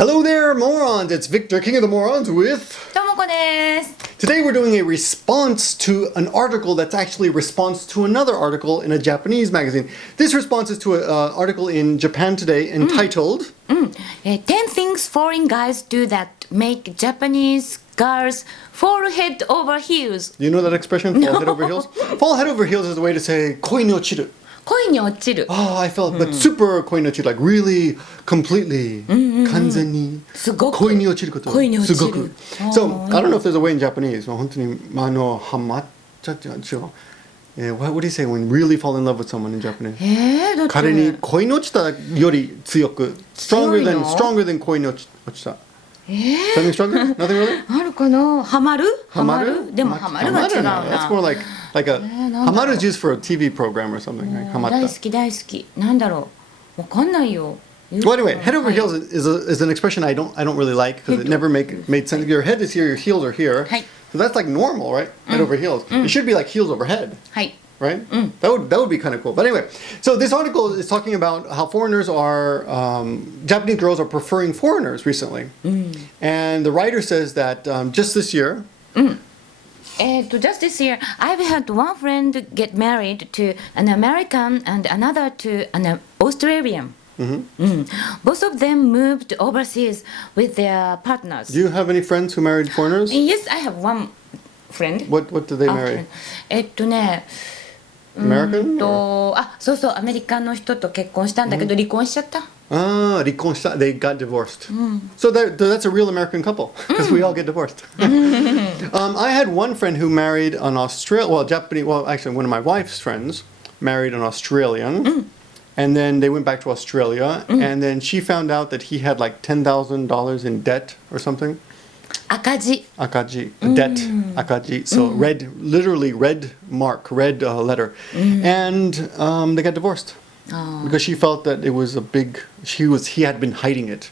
Hello there, morons! It's Victor, King of the Morons, with... ともこです。 Today we're doing a response to an article that's actually a response to another article in a Japanese magazine. This response is to an article in Japan Today entitled... 10 things foreign guys do that make Japanese girls fall head over heels. Do you know that expression, fall head over heels? Fall head over heels is a way to say 恋に落ちる. 恋に落ちる。 Oh, I felt, but super 恋に落ちる, like really, completely, 完全にすごく恋に落ちること。恋に落ちる。すごく。So, I don't know if there's a way in Japanese. 本当にハマっちゃ違う。What would you say when really fall in love with someone in Japanese? だって彼に恋に落ちたより強く。Stronger 強いの than 恋に落ちた。Something stronger? Nothing really? あるかな。ハマる？でもハマるは違うな。That's more like a ハマる is used for a TV program or something. Like ハマった。大好き大好き。なんだろう。わかんないよ。 Well, anyway, head over heels is an expression I don't really like because it never made sense. Your head is here, your heels are here. はい。 So that's like normal, right? Head over heels. It should be like heels over head, はい。 right? That would be kind of cool. But anyway, so this article is talking about how foreigners are Japanese girls are preferring foreigners recently, and the writer says that just this year. Just this year, I've had one friend get married to an American and another to an Australian. Both of them moved overseas with their partners. Do you have any friends who married foreigners? Yes, I have one friend. What did they marry? ね、American? Or? そうそう、アメリカの人と結婚したんだけど、離婚しちゃった。離婚した. They got divorced. So that's a real American couple because we all get divorced. I had one friend who married an Japanese. Well, actually, one of my wife's friends married an Australian, and then they went back to Australia, and then she found out that he had like $10,000 in debt or something. 赤字。 Akaji, debt, akaji. So literally red mark, red letter, and they got divorced. Because she felt that it was he had been hiding it.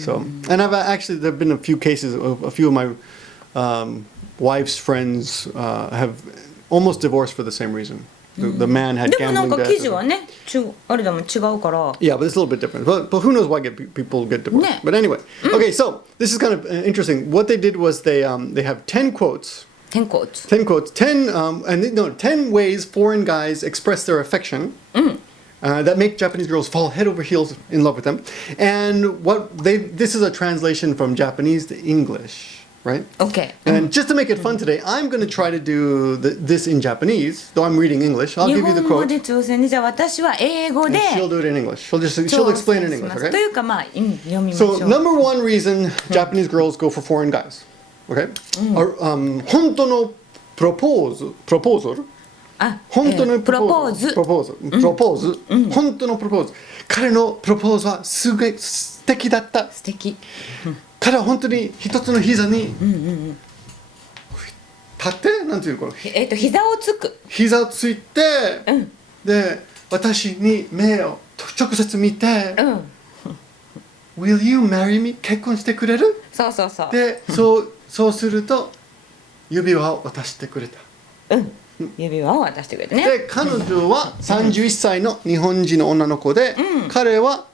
So, and there've been a few cases, a few of my wife's friends have almost divorced for the same reason. The man had でもなん gambling か debt. 記事はね、あれでも違うから。 Yeah, but it's a little bit different. But who knows why people get divorced? Yeah. But anyway, okay, so this is kind of interesting. What they did was they have 10 quotes. 10 quotes. 10 quotes. 10 ways foreign guys express their affection. That make Japanese girls fall head over heels in love with them. And this is a translation from Japanese to English, right? Okay. And just to make it fun today, I'm going to try to do this in Japanese, though I'm reading English. I'll 日 give you the 本語 quote. で挑戦で、じゃあ私は英語 And で she'll do it in English. She'll explain it in 挑戦し English, ます。と okay? いうかまあ、読みましょ So う。 number one reason Japanese girls go for foreign guys, okay? 本当のプロポーズ本当のプロポーズ。本当のプロポーズ。彼のプロポーズはすごい素敵だった。素敵。彼は本当に一つの膝に立ってなんていうの膝をつく。膝ついて、で私に目を直接見て、Will you marry me? 結婚してくれる？そうそうそう。でそうすると指輪を渡してくれた。指輪を渡してくれてね。で彼女は31歳の日本人の女の子で、彼は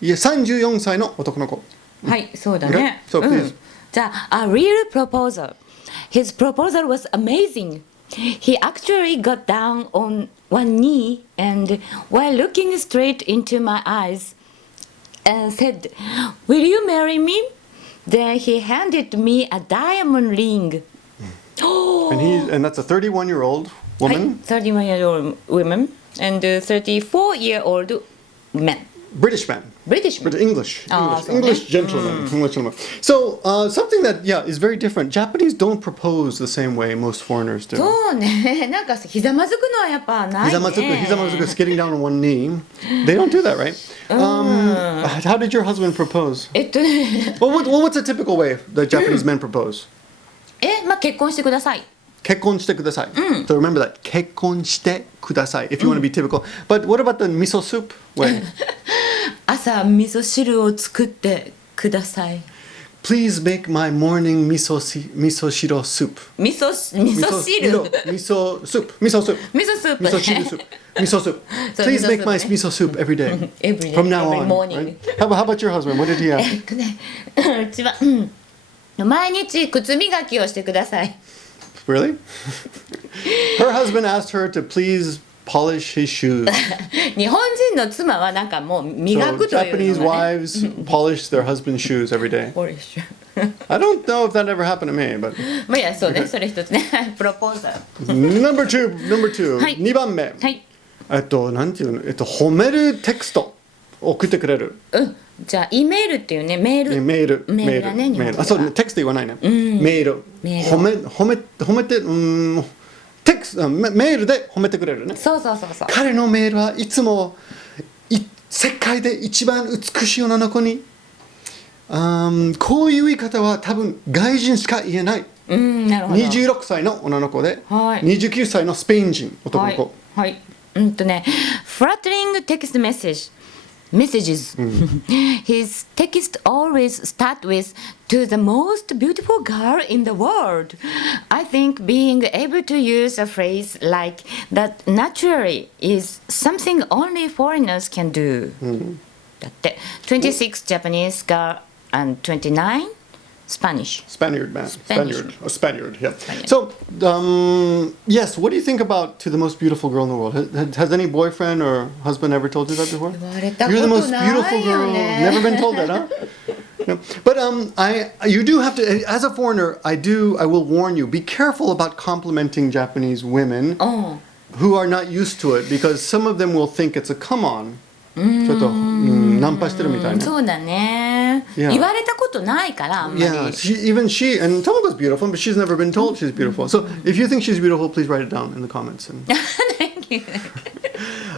いや34歳の男の子。はい、そうだね。 Okay, so please. じゃあ、a real proposal. His proposal was amazing. He actually got down on one knee and, while looking straight into my eyes, said, "Will you marry me?" Then he handed me a diamond ring. And that's a 31-year-old はい、 woman, 31-year-old woman and 34-year-old man. British man. British man. But English so English gentleman. English gentleman. So something that is very different. Japanese don't propose the same way most foreigners do. そうね、なんかひざまずくのはやっぱないね。ひざまずく is getting down on one knee. They don't do that, right? How did your husband propose? ね、What's a typical way that Japanese men propose? まあ結婚してください。結婚してください. So remember that. 結婚してください if you want to be typical. But what about the miso soup way? 朝味噌汁を作ってください。Please make my morning miso shiro soup. 味噌汁。miso soup. Miso soup. 味噌スープね。 Miso chiri soup. Miso soup. So Please miso make my soup, miso soup every day. Every day, From now every on. morning. Right? How about your husband? What did he have? うちは、毎日靴磨きをしてください。Really? Her husband asked her to please polish his shoes. 日本人の妻はなんかもう磨 So くという Japanese のがね。 wives polish their husband's shoes every day. ポリッシュ。 I don't know if that ever happened to me, but まあいや、そうね、それ一つね。プロポーザー。 number two, はい。2番目。はい。なんていうの、褒めるテクスト送ってくれる。じゃあ、Eメールっていうね、メール。メール。メールだね、日本では。あ、そう、テクスト言わないね。メール。メール褒めて、メールで褒めてくれるね。そうそうそうそう。彼のメールはいつも世界で一番美しい女の子に、こういう言い方は多分外人しか言えない。なるほど。26歳の女の子で、はい29歳のスペイン人男の子。はい。はい。flattering text messages. His text always start with to the most beautiful girl in the world. I think being able to use a phrase like that naturally is something only foreigners can do. だって26 Japanese girl and 29 Spanish. Spaniard man. Spanish. Spaniard, yeah. Spaniard. So, yes, what do you think about to the most beautiful girl in the world? Has any boyfriend or husband ever told you that before? 言われたこ You're the と most ない beautiful よ girl. ね。 Never been told that, huh? No. But you do have to, as a foreigner, I will warn you, be careful about complimenting Japanese women who are not used to it, because some of them will think it's a come on. ちょっと、ナンパしてるみたいな。そうだね。 Yeah. 言われたことないからあんまり。 Yeah, she, and Tomoko's beautiful, but she's never been told she's beautiful. So if you think she's beautiful, please write it down in the comments. And, Thank you.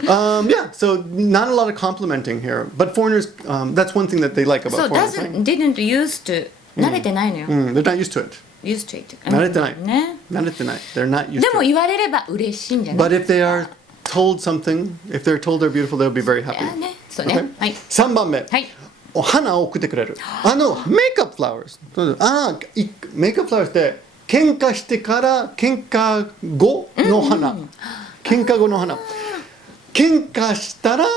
yeah, so not a lot of complimenting here, but foreigners, that's one thing that they like about So foreigners. Right? didn't used to 慣れてないのよ。 They're not used to it. used to it. 慣れてない。ね。 Not at the night. They're not used で to も it. 言われれば嬉しいんじゃない But if they are told something, if they're told they're beautiful, they'll be very happy. あね、そうね。 Okay? はい。 3番目。はい。お花を送ってくれる。メイクアップフラワーズ。メイクアップフラワーズって喧嘩してから喧嘩後の花。喧嘩後の花。喧嘩したら、ち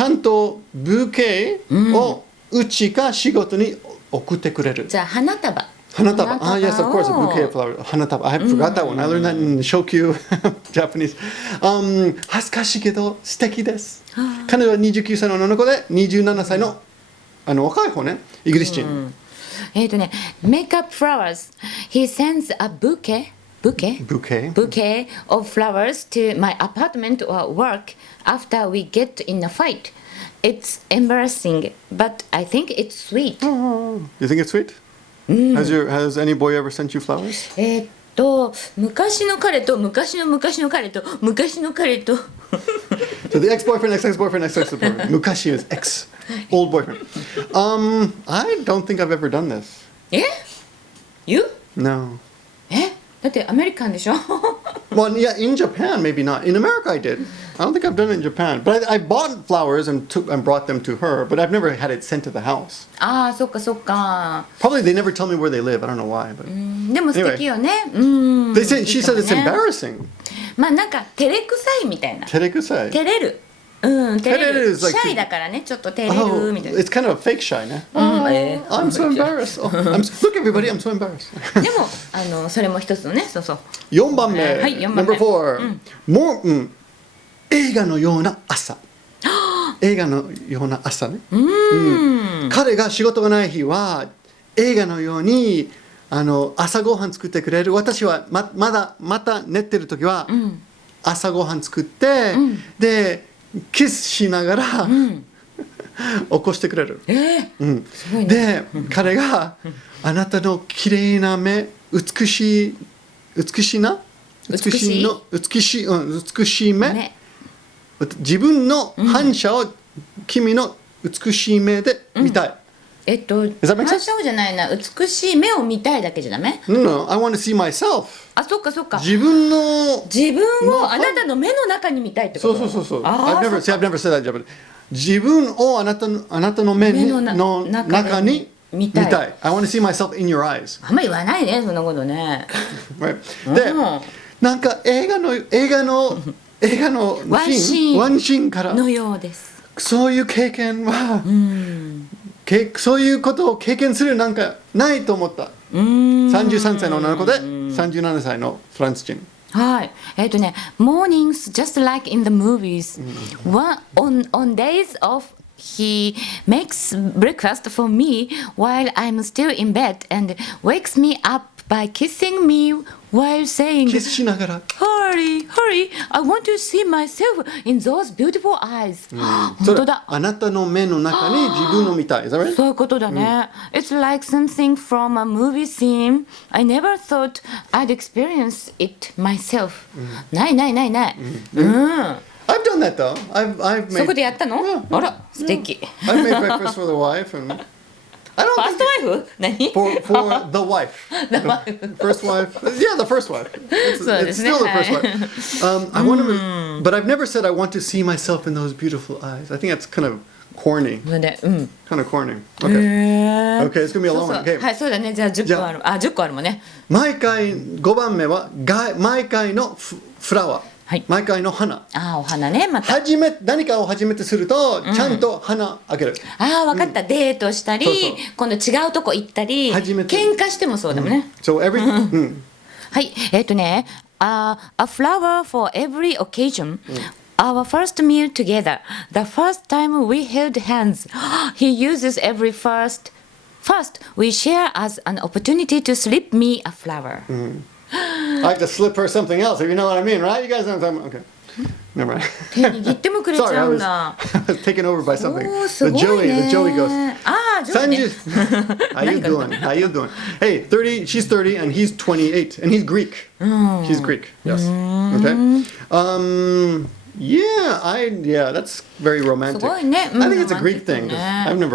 ゃんとブーケをうちか仕事に送ってくれる。じゃあ花束。花束。Yes, of course, a bouquet of flowers. 花束。I forgot that one. I learned that in Shokyu Japanese. 恥ずかしいけど素敵です。彼女は29歳の女の子で27歳の若い方ね、イギリス人。makeup flowers. He sends a bouquet of flowers to my apartment or work after we get in a fight. It's embarrassing, but I think it's sweet. You think it's sweet? Has any boy ever sent you flowers? 昔の彼と昔の昔の彼と昔の彼と So the ex-boyfriend, ex-ex-boyfriend, ex-ex-boyfriend. Mukashi is ex, old boyfriend. I don't think I've ever done this. You? No. だってアメリカンでしょ Well, yeah, in Japan, maybe not. In America, I did. I don't think I've done it in Japan. But I bought flowers and brought them to her, but I've never had it sent to the house. ああ、そっかそっか。 Probably they never tell me where they live. I don't know why. But でも素敵よね。she said it's embarrassing. まあなんか照れくさいみたいな。 Terekusai. 照れる。照れる。照れる is シ like ャイだからね、ちょっと照れ Oh, るみたいな。 it's kind of a fake shy, ne? I'm so embarrassed. Look, everybody, I'm so embarrassed. でもそれも一つのね、そうそう。 4番目、はい4番目 Number 4、もう、映画のような朝。映画のような朝ね。彼が仕事がない日は映画のように朝ごはん作ってくれる。私はまた寝てる時は、朝ごはん作って、でキスしながら、起こしてくれる。すごいね。で、彼があなたの綺麗な目、美しい目、ね。自分の反射を君の美しい目で見たい。that make sense? 反射じゃないな、美しい目を見たいだけじゃダメ No, I want to see myself. あ、そっかそっか。自分の自分をあなたの目の中に見たいってことそう。あ I've never said that, but 自分をあなたの目の中に見たい。見たい。I want to see myself in your eyes. あんま言わないね、そんなことね。Right. で、なんか映画のワンシーンワンシーンからのようです。そういう経験は、そういうことを経験するなんかないと思った。33歳の女の子で37歳のフランス人。はい。mornings just like in the movies. On days off, he makes breakfast for me while I'm still in bed and wakes me up by kissing me while saying, キスしながら。Hurry, hurry, I want to see myself in those beautiful eyes. 本当だ。あなたの目の中に自分を見たい。Is that right? そういうことだね。It's like something from a movie scene. I never thought I'd experience it myself. ないないないない。I've done that though. I've そこ made でやったの？あら、素敵。I've made breakfast for the wife and I ファー don't スト think ワイフ？何？ for the wife. The first wife. Yeah, the first wife. It's そうですね。 still the first wife. I want to, but I've never said I want to see myself in those beautiful eyes. I think that's kind of corny. で、Kind of corny. Okay. Okay, it's gonna be a そう long そう one. Okay. はい、そうだね。じゃあ10個ある。あ、10個あるもんね。毎回5番目は毎回のフラワー。はい。毎回の花。あ、お花ね、また。何かを始めてすると、ちゃんと花あげる。ああ、分かった。デートしたり、そうそう今度違うとこ行ったり、初めて喧嘩してもそうだもんね。So every, はい、a flower for every occasion. Our first meal together. The first time we held hands. He uses every first. First, we share as an opportunity to slip me a flower. I like to slip her something else, if you know what I mean, right? You guys know what I'm talking about. Okay. Never mind. 手握ってもくれち Sorry, ゃ I うん was, だ。 I was taken over by something. おー、す The ごいね。 Joey ghost. ああ、ジョイね。 How you doing? How you doing? Hey, 30, she's 30 and he's 28 and he's Greek. She's Greek. Yes. Okay. Yeah, that's very romantic. すごいね。I think it's a Greek thing. 'Cause ね。 I've never